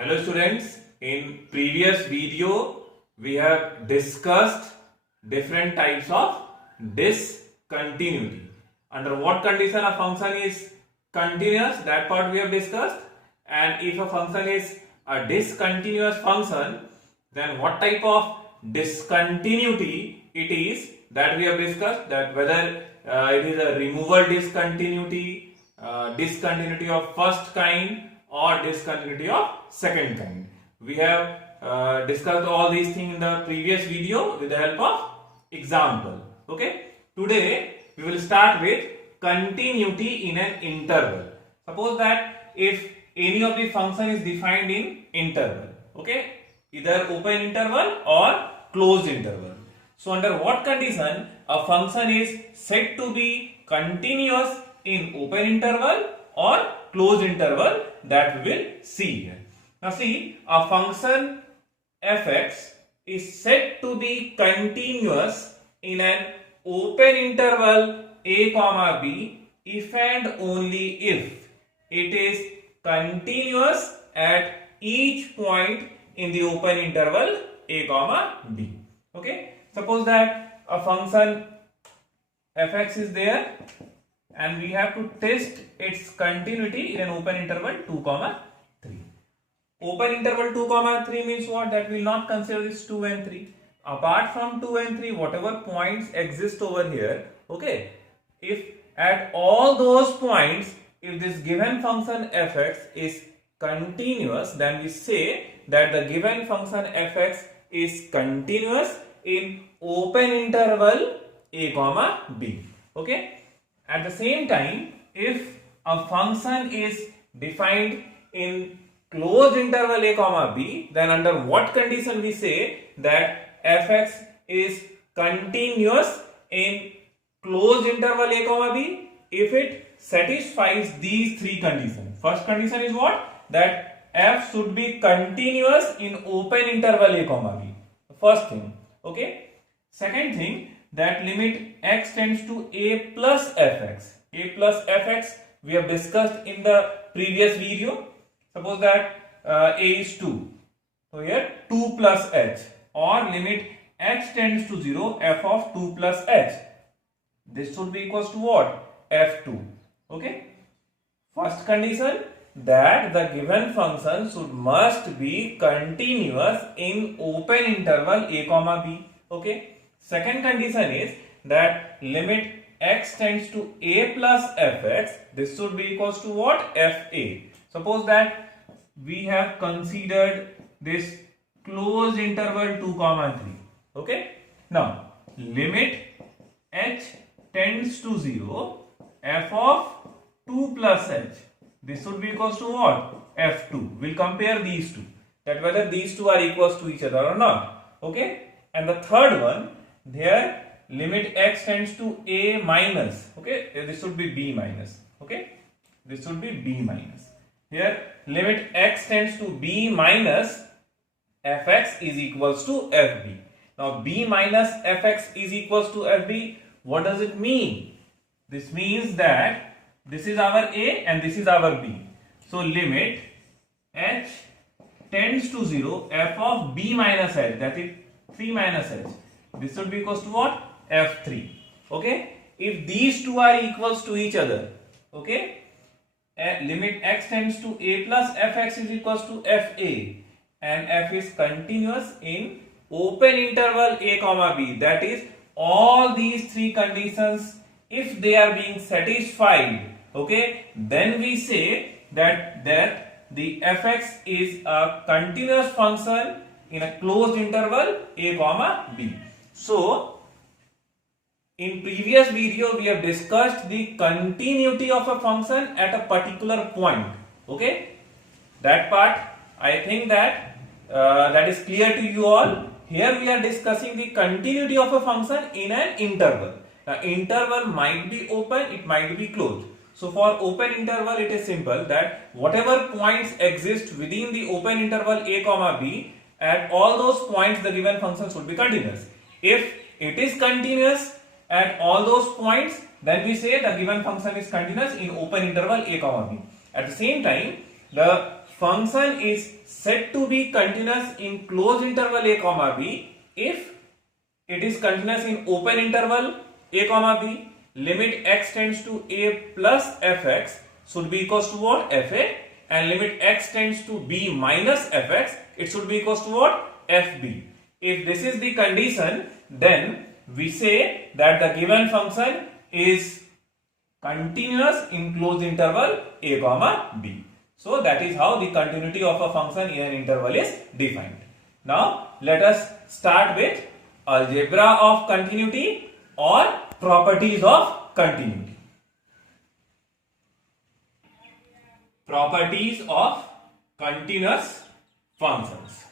Hello students, in previous video we have discussed different types of discontinuity. Under what condition a function is continuous, that part we have discussed, and if a function is a discontinuous function, then what type of discontinuity it is, that we have discussed, that whether it is a removal discontinuity, discontinuity of first kind or discontinuity of second kind. We have discussed all these things in the previous video with the help of example. Okay, today we will start with continuity in an interval. Suppose that if any of the function is defined in interval, okay, either open interval or closed interval. So under what condition a function is said to be continuous in open interval or closed interval, that we will see here. Now see, a function fx is said to be continuous in an open interval a comma b if and only if it is continuous at each point in the open interval a comma b. Okay, suppose that a function fx is there and we have to test its continuity in an open interval 2 comma 3. Open interval 2 comma 3 means what? That we will not consider this 2 and 3. Apart from 2 and 3, whatever points exist over here, okay, if at all those points, if this given function fx is continuous, then we say that the given function fx is continuous in open interval a comma b. Okay. At the same time, if a function is defined in closed interval a comma b, then under what condition we say that fx is continuous in closed interval a comma b? If it satisfies these three conditions. First condition is what? That f should be continuous in open interval a comma b. First thing. Okay. Second thing, that limit x tends to a plus fx. A plus fx we have discussed in the previous video. Suppose that a is 2. So here 2 plus h, or limit x tends to 0 f of 2 plus h. This should be equals to what? f2. Okay. First condition, that the given function must be continuous in open interval a comma b. Okay. Second condition is that limit x tends to a plus fx. This should be equals to what? fa. Suppose that we have considered this closed interval 2 comma 3. Okay. Now limit h tends to 0 f of 2 plus h. This should be equals to what? f2. We'll compare these two, that whether these two are equals to each other or not. Okay. And the third one, here limit x tends to a minus. Okay, this should be b minus. Okay, this should be b minus. Here limit x tends to b minus fx is equals to fb. Now b minus fx is equals to fb. What does it mean? This means that this is our a and this is our b. So limit h tends to 0 f of b minus h, that is 3 minus h. This should be equals to what? f3. Okay. If these two are equals to each other, okay, limit x tends to a plus fx is equals to fa, and f is continuous in open interval a comma b. That is, all these three conditions, if they are being satisfied, okay, then we say that the fx is a continuous function in a closed interval a comma b. So in previous video we have discussed the continuity of a function at a particular point. Okay, that part I think that that is clear to you all. Here we are discussing the continuity of a function in an interval. The interval might be open, it might be closed. So for open interval it is simple, that whatever points exist within the open interval a comma b, at all those points the given function should be continuous. If it is continuous at all those points, then we say the given function is continuous in open interval a comma b. At the same time, the function is said to be continuous in closed interval a comma b if it is continuous in open interval a comma b. Limit x tends to a plus fx should be equals to what? Fa. And limit x tends to b minus fx, it should be equals to what? Fb. If this is the condition, then we say that the given function is continuous in closed interval a comma b. So that is how the continuity of a function in an interval is defined. Now let us start with algebra of continuity or properties of continuity. Properties of continuous functions.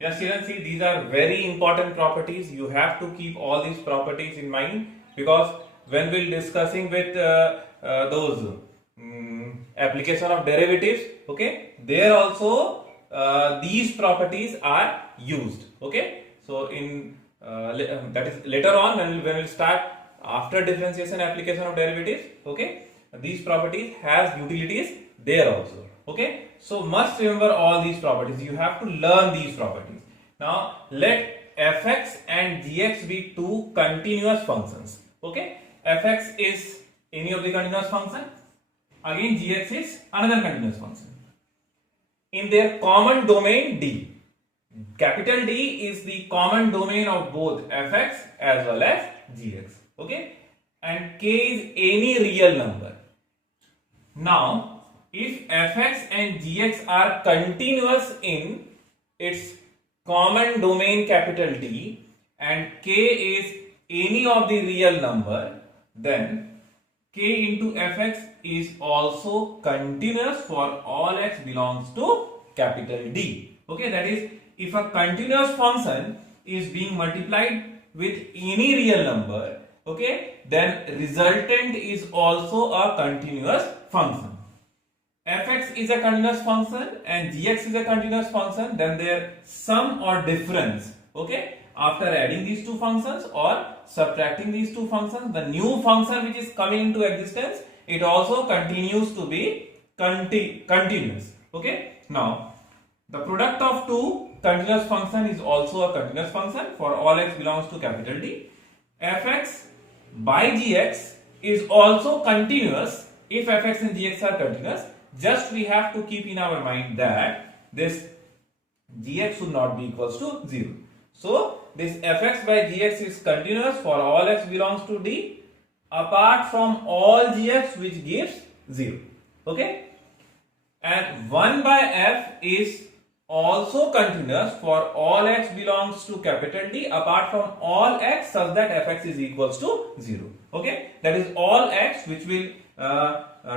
Yes, children, see, these are very important properties. You have to keep all these properties in mind, because when we'll discussing with those application of derivatives, okay, there also these properties are used. Okay, so in that is later on when we'll start after differentiation application of derivatives. Okay, these properties has utilities there also. Okay, so must remember all these properties. You have to learn these properties. Now let fx and gx be two continuous functions. Okay, fx is any of the continuous function, again gx is another continuous function. In their common domain D, capital D is the common domain of both fx as well as gx. Okay, and k is any real number. Now if fx and gx are continuous in its common domain capital D and k is any of the real number, then k into fx is also continuous for all x belongs to capital D. Okay, that is, if a continuous function is being multiplied with any real number, okay, then resultant is also a continuous function. Fx is a continuous function and gx is a continuous function, then their sum or difference, okay, after adding these two functions or subtracting these two functions, the new function which is coming into existence, it also continues to be continuous. Okay, now the product of two continuous function is also a continuous function for all x belongs to capital D. Fx by gx is also continuous if fx and gx are continuous. Just we have to keep in our mind that this gx should not be equals to 0. So this fx by gx is continuous for all x belongs to D apart from all gx which gives 0. Okay, and 1 by f is also continuous for all x belongs to capital D apart from all x such that fx is equals to 0. Okay, that is all x which will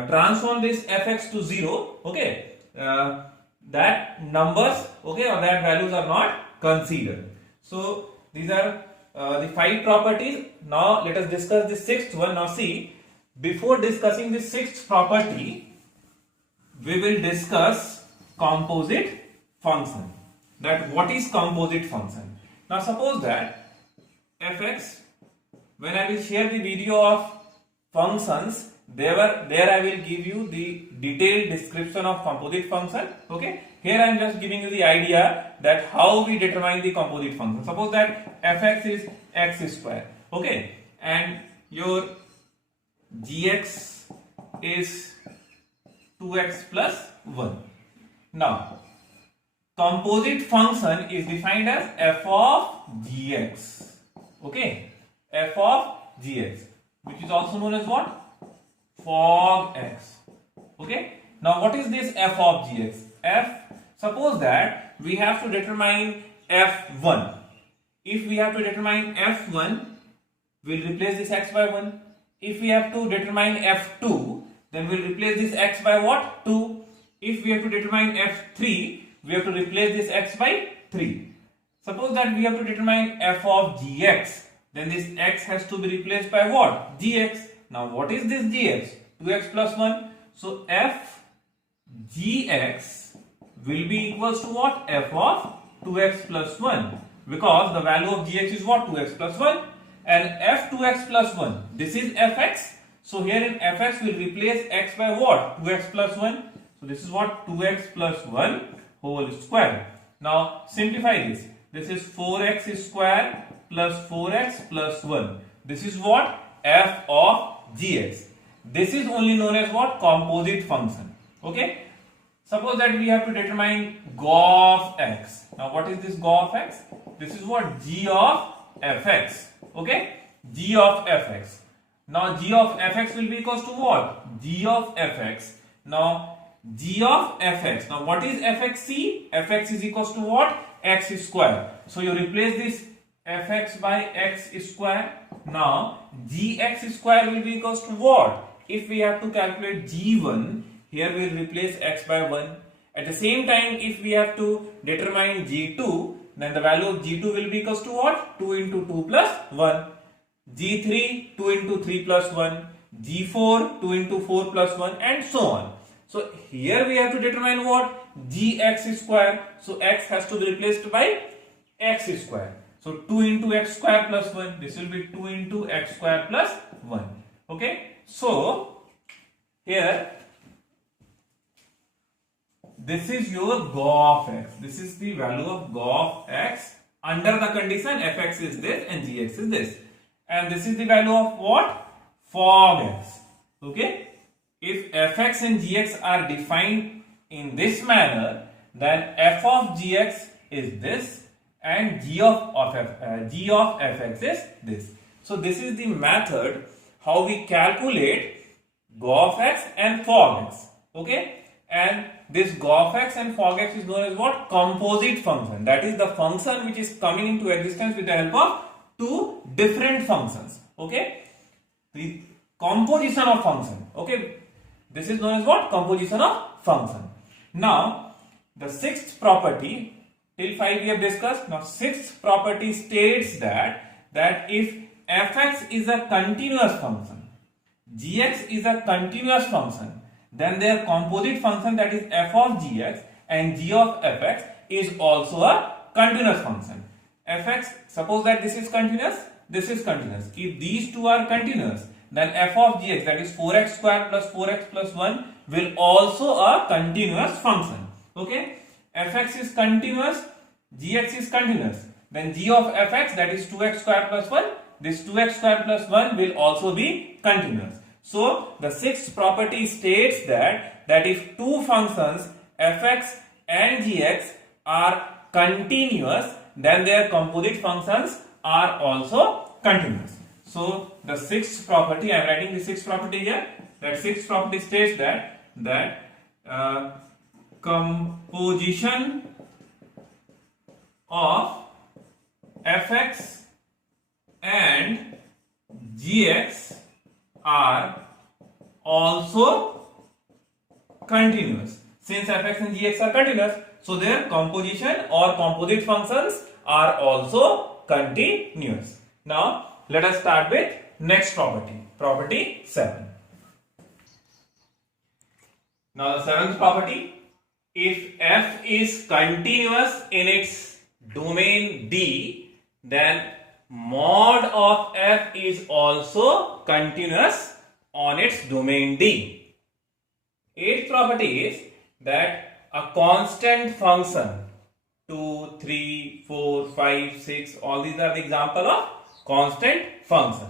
transform this fx to 0. Okay, that numbers, okay, or that values are not considered. So these are the 5 properties. Now let us discuss the 6th one. Now see, before discussing the 6th property, we will discuss composite function. That what is composite function? Now suppose that fx, when I will share the video of functions, there I will give you the detailed description of composite function. Okay, here I am just giving you the idea that how we determine the composite function. Suppose that fx is x square, okay, and your gx is 2x plus 1. Now composite function is defined as f of gx. Okay, f of gx, which is also known as what? Fog x. Okay, now what is this f of gx? Suppose that we have to determine f1. If we have to determine f1, we'll replace this x by 1. If we have to determine f2, then we'll replace this x by what? 2. If we have to determine f3, we have to replace this x by 3. Suppose that we have to determine f of gx, then this x has to be replaced by what? Gx. Now what is this gx? 2x plus 1. So f gx will be equals to what? F of 2x plus 1, because the value of gx is what? 2x plus 1, and f 2x plus 1, this is fx. So here in fx we will replace x by what? 2x plus 1. So this is what 2x plus 1 whole square. Now simplify this. This is 4x square plus 4x plus 1. This is what? F of gx. This is only known as what? Composite function. Okay. Suppose that we have to determine g of x. Now what is this g of x? This is what? G of fx. Okay. G of fx. Now g of fx will be equals to what? G of fx. Now g of fx. Now what is fxc? Fx is equals to what? X square. So you replace this fx by x square. Now gx square will be equals to what? If we have to calculate g1, here we will replace x by 1. At the same time, if we have to determine g2, then the value of g2 will be equals to what? 2 into 2 plus 1. g3, 2 into 3 plus 1. g4, 2 into 4 plus 1, and so on. So here we have to determine what? Gx square. So x has to be replaced by x square. So 2 into x square plus 1. This will be 2 into x square plus 1. Okay. So here this is your g of x. This is the value of g of x under the condition fx is this and gx is this. And this is the value of what? Fog x. Okay. If fx and gx are defined in this manner, then f of gx is this and g of fx is this. So this is the method how we calculate g of x and fog x. Okay. And this g of x and fog x is known as what? Composite function. That is the function which is coming into existence with the help of two different functions. Okay. The composition of function. Okay. This is known as what? Composition of function. Now, the sixth property, till 5 we have discussed. Now, sixth property states that if fx is a continuous function, gx is a continuous function, then their composite function, that is f of gx and g of fx, is also a continuous function. Fx, suppose that this is continuous, this is continuous. If these two are continuous, then f of gx, that is 4x square plus 4x plus 1, will also a continuous function. Okay. Fx is continuous, gx is continuous. Then g of fx, that is 2x square plus 1, this 2x square plus 1 will also be continuous. So the sixth property states that if two functions fx and gx are continuous, then their composite functions are also continuous. So the sixth property, I am writing the sixth property here. That sixth property states that composition of fx and gx are also continuous. Since fx and gx are continuous, so their composition or composite functions are also continuous. Now let us start with next property, property 7. Now the seventh property, if f is continuous in its domain D, then mod of f is also continuous on its domain D. Eighth property is that a constant function 2, 3, 4, 5, 6, all these are the example of constant function.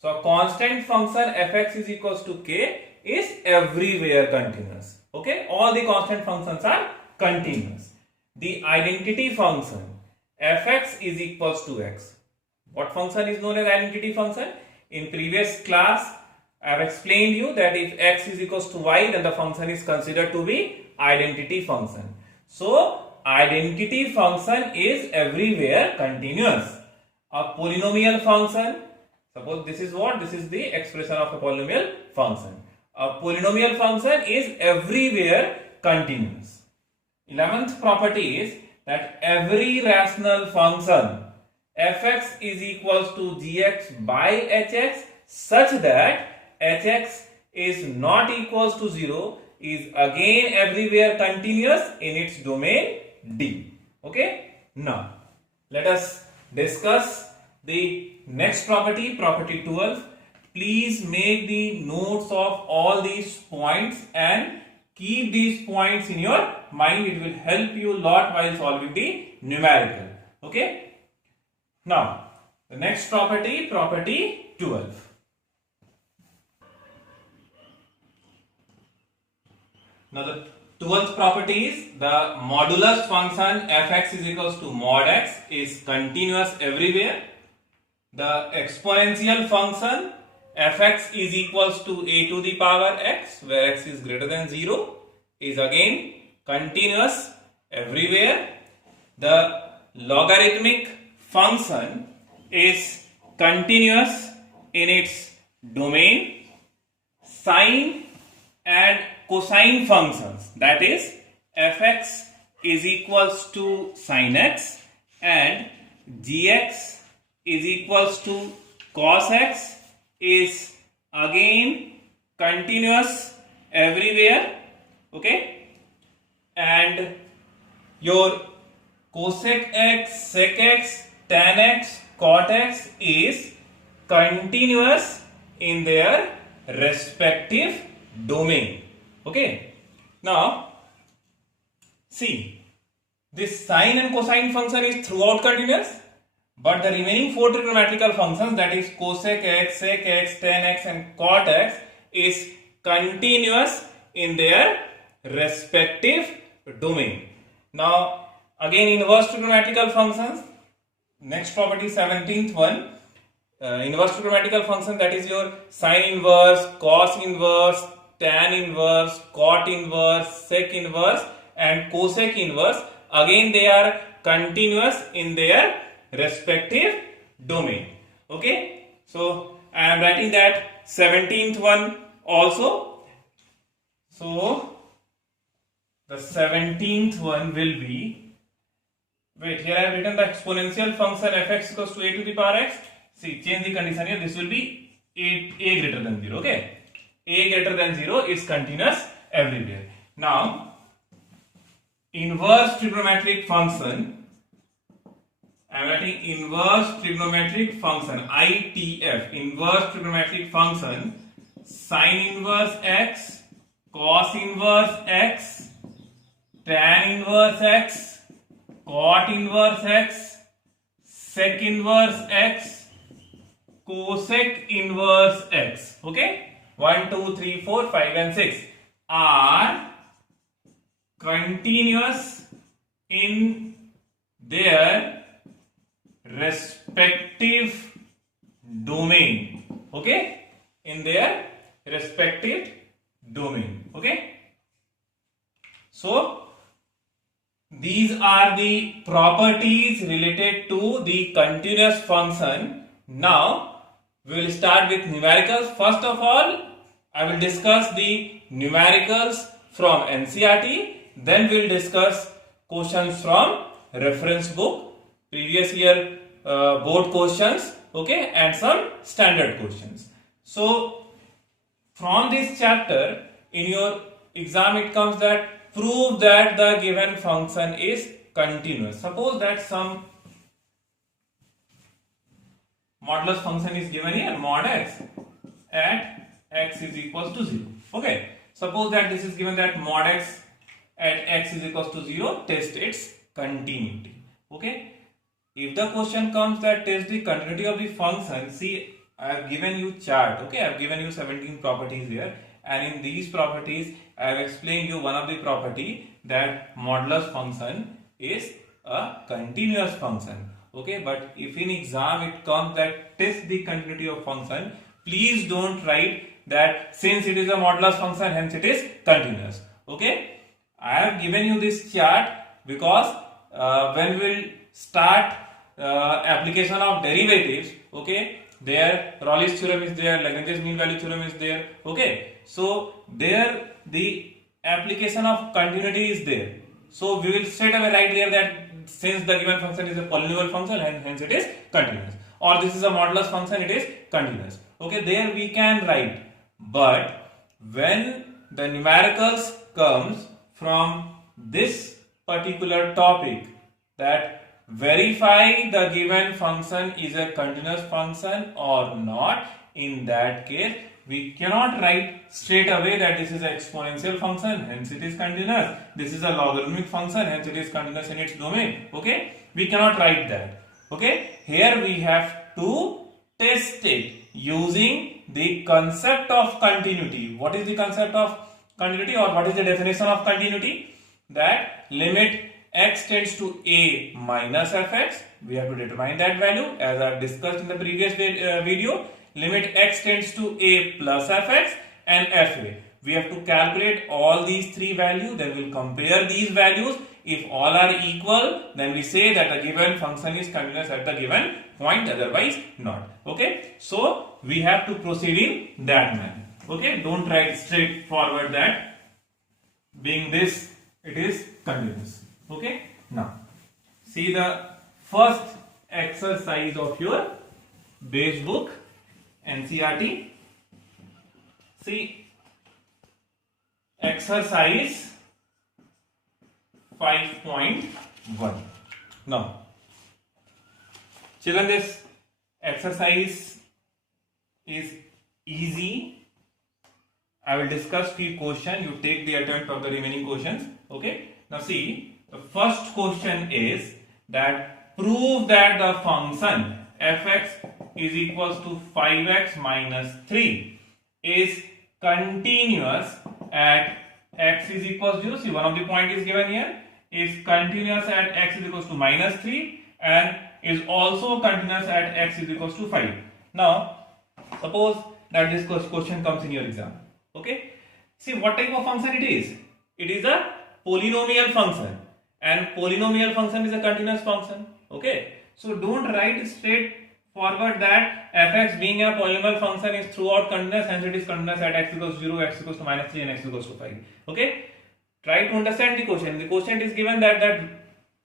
So a constant function fx is equals to k is everywhere continuous. Okay, all the constant functions are continuous. The identity function fx is equals to x. What function is known as identity function? In previous class I have explained you that if x is equals to y, then the function is considered to be identity function. So identity function is everywhere continuous. A polynomial function, suppose this is what? This is the expression of a polynomial function. A polynomial function is everywhere continuous. 11th property is that every rational function fx is equals to gx by hx such that hx is not equals to 0 is again everywhere continuous in its domain D. Okay. Now let us discuss the next property, property 12. Please make the notes of all these points and keep these points in your mind. It will help you a lot while solving the numerical. Okay. Now, the next property, property 12. Now, the 12th property is the modulus function fx is equals to mod x is continuous everywhere. The exponential function fx is equals to a to the power x, where x is greater than 0, is again continuous everywhere. The logarithmic function is continuous in its domain. Sine and cosine functions, that is fx is equals to sin x and gx is equals to cos x, is again continuous everywhere. Okay, and your cosec x, sec x, tan x, cot x is continuous in their respective domain. Okay, now see, this sine and cosine function is throughout continuous, but the remaining four trigonometrical functions, that is cosec x, sec x, tan x and cot x, is continuous in their respective domain. Now again, inverse trigonometrical functions, next property 17th one, inverse trigonometrical function, that is your sine inverse, cos inverse, tan inverse, cot inverse, sec inverse and cosec inverse, again they are continuous in their respective domain. Okay, so I am writing that 17th one also. So the 17th one will be, wait, here I have written the exponential function fx equals to a to the power x. See, change the condition here, this will be a greater than 0. Okay, a greater than 0 is continuous everywhere. Now, inverse trigonometric function, I am writing inverse trigonometric function, ITF, inverse trigonometric function, sine inverse x, cos inverse x, tan inverse x, cot inverse x, sec inverse x, cosec inverse x. Okay, 1, 2, 3, 4, 5 and 6 are continuous in their respective domain. Okay, in their respective domain. Okay, so these are the properties related to the continuous function. Now we will start with numericals. First of all, I will discuss the numericals from NCERT, then we will discuss questions from reference book, previous year board questions, okay, and some standard questions. So from this chapter, in your exam it comes that prove that the given function is continuous. Suppose that some modulus function is given here, mod x at x is equals to 0. Okay, suppose that this is given that mod x at x is equals to 0, test its continuity. Okay, if the question comes that test the continuity of the function, see, I have given you chart. Okay, I have given you 17 properties here, and in these properties I have explained you one of the property, that modulus function is a continuous function. Okay, but if in exam it comes that test the continuity of function, please don't write that since it is a modulus function hence it is continuous. Okay, I have given you this chart because when we will start application of derivatives, okay, there Raleigh's theorem is there, Lagrange's mean value theorem is there. Okay, so there the application of continuity is there. So we will straight away write here that since the given function is a polynomial function and hence it is continuous, or this is a modulus function, it is continuous. Okay, there we can write, but when the numericals comes from this particular topic, that verify the given function is a continuous function or not, in that case we cannot write straight away that this is an exponential function, hence it is continuous. This is a logarithmic function, hence it is continuous in its domain. Okay, we cannot write that. Okay, here we have to test it using the concept of continuity. What is the concept of continuity, or what is the definition of continuity? That limit x tends to a minus fx, we have to determine that value as I have discussed in the previous video. Limit x tends to a plus fx and fa. We have to calculate all these three values, then we will compare these values. If all are equal, then we say that the given function is continuous at the given point, otherwise not. Okay, so we have to proceed in that manner. Okay, don't write straight forward that being this it is continuous. Okay, now see the first exercise of your base book NCERT. See exercise 5.1. Now children, this exercise is easy. I will discuss few questions. You take the attempt of the remaining questions. Okay. Now see, the first question is that prove that the function fx is equals to 5x minus 3 is continuous at x is equals to 0. See, one of the point is given here, is continuous at x is equals to minus 3 and is also continuous at x is equals to 5. Now, suppose that this question comes in your exam. Okay. See what type of function it is. It is a polynomial function, and polynomial function is a continuous function. Okay. So don't write straight forward that fx being a polynomial function is throughout continuous, hence it is continuous at x equals to 0, x equals to minus 3 and x equals to 5. Okay. Try to understand the question. The question is given that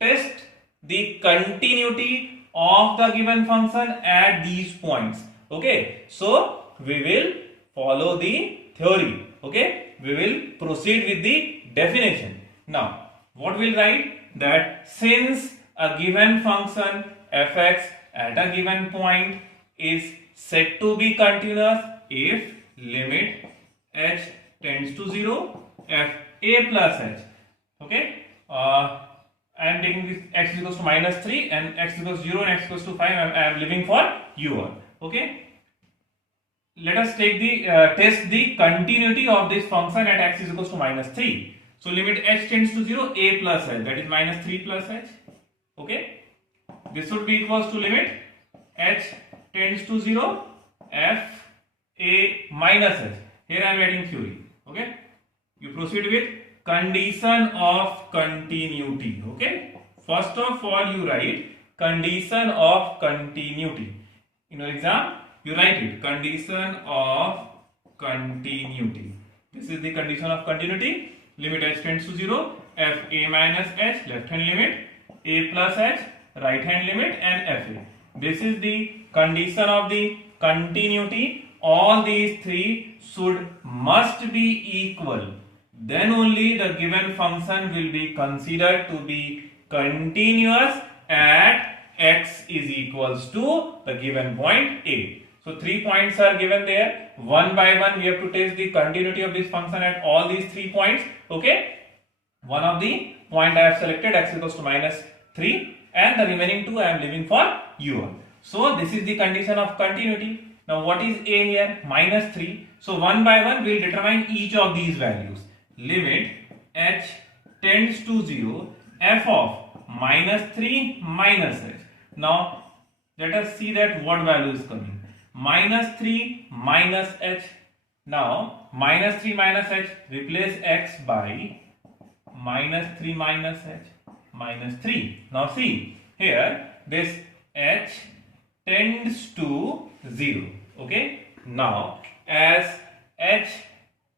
test the continuity of the given function at these points. Okay. So we will follow the theory. Okay. We will proceed with the definition. Now what we'll write, that since a given function fx at a given point is said to be continuous if limit h tends to 0 f a plus h. Okay. I am taking this x is equals to minus 3 and x equals 0 and x equals to 5. I am leaving for u1. Okay. Let us take the test the continuity of this function at x is equals to minus 3. So limit h tends to 0, a plus h, that is minus 3 plus h. Okay. This would be equals to limit h tends to 0, f a minus h. Here I am writing theory. Okay. You proceed with condition of continuity. Okay. First of all, you write condition of continuity. In your exam, you write it, condition of continuity. This is the condition of continuity. Limit h tends to 0, f a minus h, left hand limit, a plus h, right hand limit, and f a. This is the condition of the continuity. All these three must be equal. Then only the given function will be considered to be continuous at x is equals to the given point a. So 3 points are given there. One by one we have to test the continuity of this function at all these 3 points. Okay. One of the point I have selected x equals to minus 3 and the remaining 2 I am leaving for u1. So this is the condition of continuity. Now what is a here? Minus 3. So one by one we will determine each of these values. Limit h tends to 0, f of minus 3 minus h. Now let us see that what value is coming. Minus 3 minus h. Now minus 3 minus h, replace x by minus 3 minus h, minus 3. Now see here, this h tends to 0. Okay. Now as h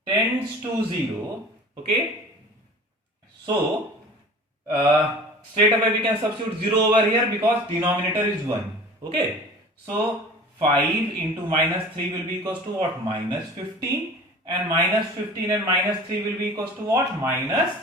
tends to 0, okay, so straight away we can substitute 0 over here because denominator is 1. Okay. So 5 into minus 3 will be equals to what? Minus 15, and minus 15 and minus 3 will be equals to what? Minus,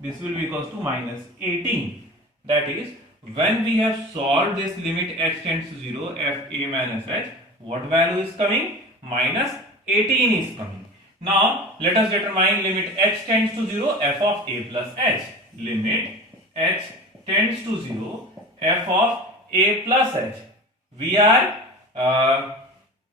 this will be equals to minus 18. That is, when we have solved this limit h tends to 0, f a minus h, what value is coming? Minus 18 is coming. Now let us determine limit h tends to 0 f of a plus h. Limit h tends to 0 f of a plus h. We are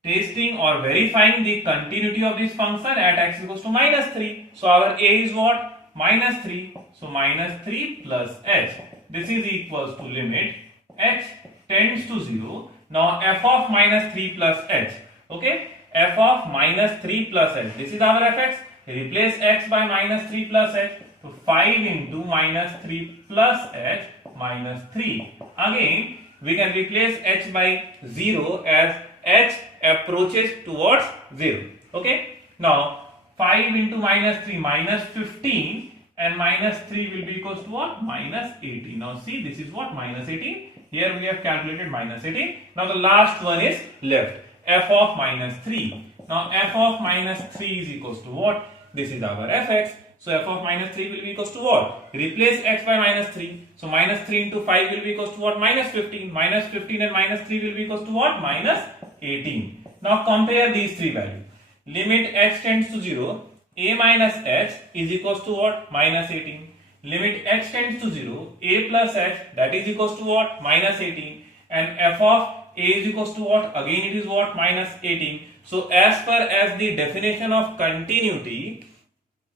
testing or verifying the continuity of this function at x equals to minus 3. So our a is what? Minus 3. So minus 3 plus h. This is equals to limit h tends to 0. Now f of minus 3 plus h. Okay, f of minus 3 plus h. This is our fx. Replace x by minus 3 plus h. So 5 into minus 3 plus h minus 3. Again, we can replace h by 0 as h approaches towards 0. Okay. Now 5 into minus 3 minus 15 and minus 3 will be equals to what? Minus 18. Now see, this is what? Minus 18. Here we have calculated minus 18. Now the last one is left. F of minus 3. Now f of minus 3 is equals to what? This is our fx. So f of minus 3 will be equals to what? Replace x by minus 3. So minus 3 into 5 will be equals to what? Minus 15. Minus 15 and minus 3 will be equals to what? Minus 18. Now compare these three values. Limit h tends to 0. A minus h is equals to what? Minus 18. Limit h tends to 0. A plus h, that is equals to what? Minus 18. And f of a is equals to what? Again it is what? Minus 18. So as per as the definition of continuity,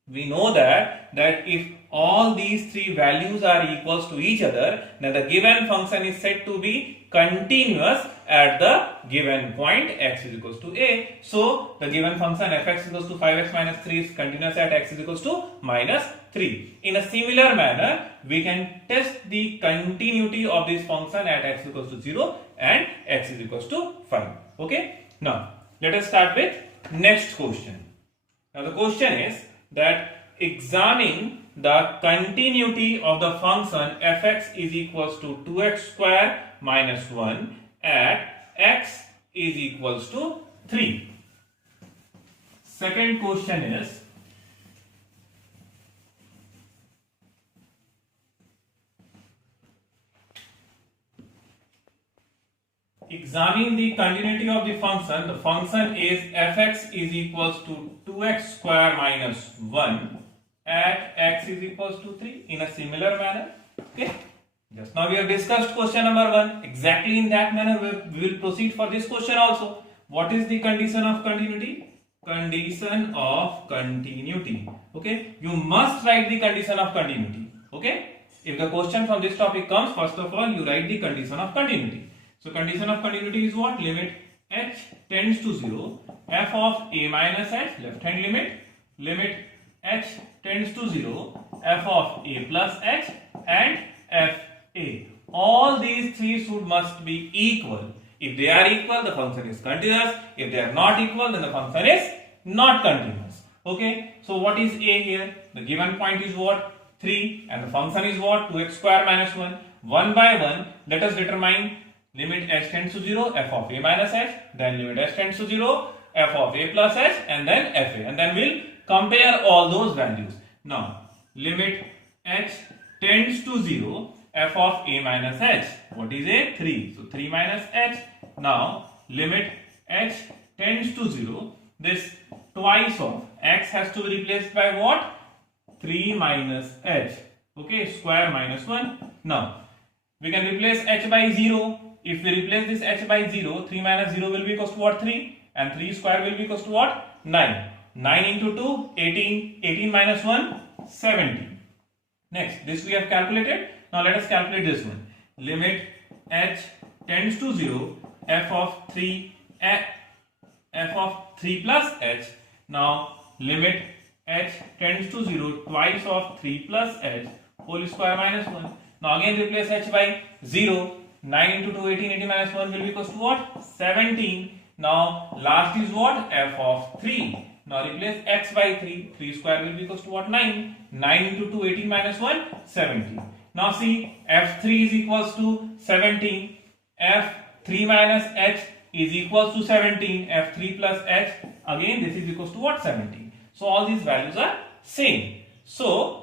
we know that if all these three values are equals to each other, then the given function is said to be continuous at the given point x is equals to a. So the given function fx is equals to 5x minus 3 is continuous at x is equals to minus 3. In a similar manner, we can test the continuity of this function at x is equals to 0 and x is equals to 5. Okay. Now let us start with next question. Now the question is that examine the continuity of the function fx is equals to 2x square minus 1 at x is equals to 3. Second question is examine the continuity of the function. The function is fx is equals to 2x square minus 1 at x is equals to 3 in a similar manner. Okay. Just now we have discussed question number 1. Exactly in that manner we will proceed for this question also. What is the condition of continuity? Condition of continuity. Okay. You must write the condition of continuity. Okay. If the question from this topic comes, first of all you write the condition of continuity. So condition of continuity is what? Limit h tends to 0, f of a minus h, left hand limit h tends to 0, f of a plus h and f a. All these three must be equal. If they are equal, the function is continuous. If they are not equal, then the function is not continuous. Okay. So what is a here? The given point is what? 3 and the function is what? 2x square minus 1. One by one, let us determine limit h tends to 0, f of a minus h, then limit h tends to 0, f of a plus h, and then fa, and then we'll compare all those values. Now, limit h tends to 0, f of a minus h. What is a? 3. So 3 minus h. Now, limit h tends to 0. This twice of x has to be replaced by what? 3 minus h. Okay, square minus 1. Now, we can replace h by 0. If we replace this h by 0, 3 minus 0 will be equals to what? 3. And 3 square will be equals to what? 9. 9 into 2, 18. 18 minus 1, 17. Next, this we have calculated. Now let us calculate this one. Limit h tends to 0, f of 3 plus h. Now limit h tends to 0, twice of 3 plus h, whole square minus 1. Now again replace h by 0. 9 into 2, 18, 18 minus 1 will be equals to what? 17. Now last is what? F of 3. Now replace x by 3. 3 square will be equals to what? 9. 9 into 2, 18 minus 1, 17. Now see, f3 is equals to 17. f3 minus h is equals to 17. f3 plus h, again this is equals to what? 17. So all these values are same. So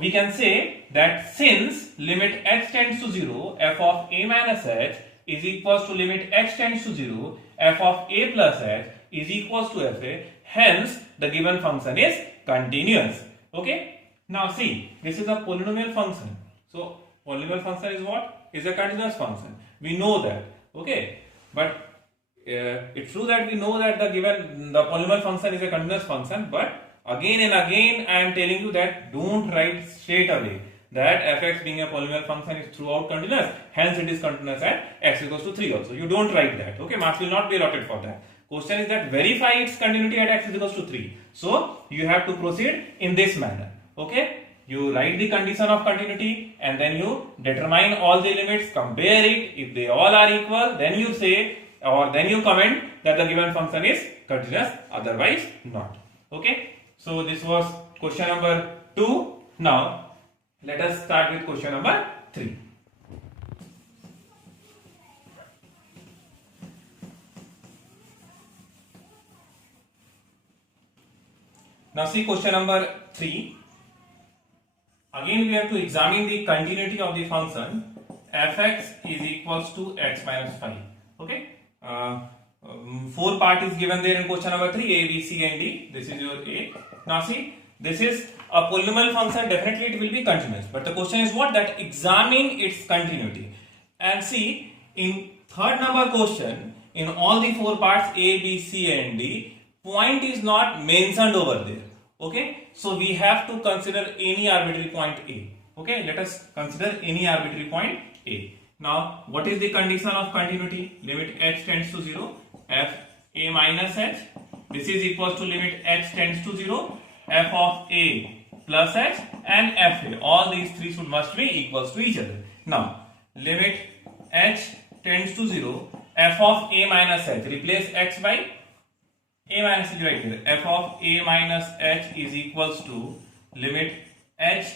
we can say that since limit h tends to 0, f of a minus h is equals to limit h tends to 0, f of a plus h, is equals to fa. Hence, the given function is continuous. Okay. Now see, this is a polynomial function. So polynomial function is what? Is a continuous function. We know that. Okay. But it's true that we know that the polynomial function is a continuous function. But again and again, I am telling you that don't write straight away that fx being a polynomial function is throughout continuous. Hence, it is continuous at x equals to 3 also. You don't write that. Okay. Marks will not be allotted for that. Question is that verify its continuity at x is equals to 3. So you have to proceed in this manner. Okay. You write the condition of continuity and then you determine all the limits, compare it. If they all are equal, then you say or then you comment that the given function is continuous, otherwise not. Okay. So this was question number 2. Now let us start with question number 3. Now see question number 3. Again we have to examine the continuity of the function fx is equals to x minus 5. Okay. 4 part is given there in question number 3, a, b, c and d. This is your a. Now see, this is a polynomial function, definitely it will be continuous. But the question is what? That examine its continuity. And see, in third number question, in all the 4 parts a, b, c and d, point is not mentioned over there. Okay, so we have to consider any arbitrary point A. Okay, let us consider any arbitrary point A. Now, what is the condition of continuity? Limit h tends to 0, f a minus h. This is equals to limit h tends to 0, f of a plus h and fa. All these three must be equals to each other. Now, limit h tends to 0, f of a minus h. Replace x by a minus is right here. F of a minus h is equals to limit h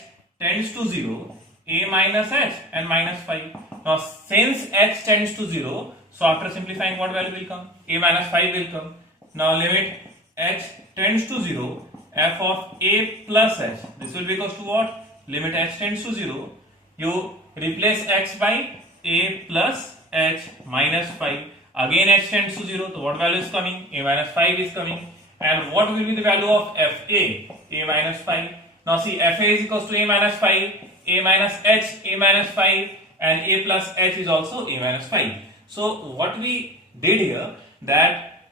tends to 0, a minus h and minus 5. Now since h tends to 0, so after simplifying what value will come? A minus 5 will come. Now limit h tends to 0, f of a plus h. This will be equals to what? Limit h tends to 0. You replace x by a plus h minus 5. Again h tends to 0, so what value is coming? A minus 5 is coming. And what will be the value of fa? A minus 5. Now see, fa is equals to a minus 5, a minus h, a minus 5 and a plus h is also a minus 5. So what we did here, that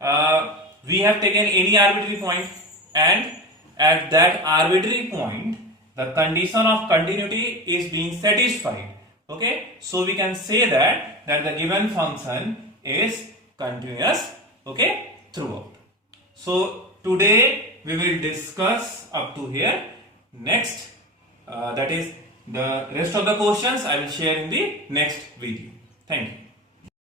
we have taken any arbitrary point and at that arbitrary point the condition of continuity is being satisfied. Okay, so we can say that the given function is continuous, okay, throughout. So today we will discuss up to here. Next, that is the rest of the questions I will share in the next video. Thank you.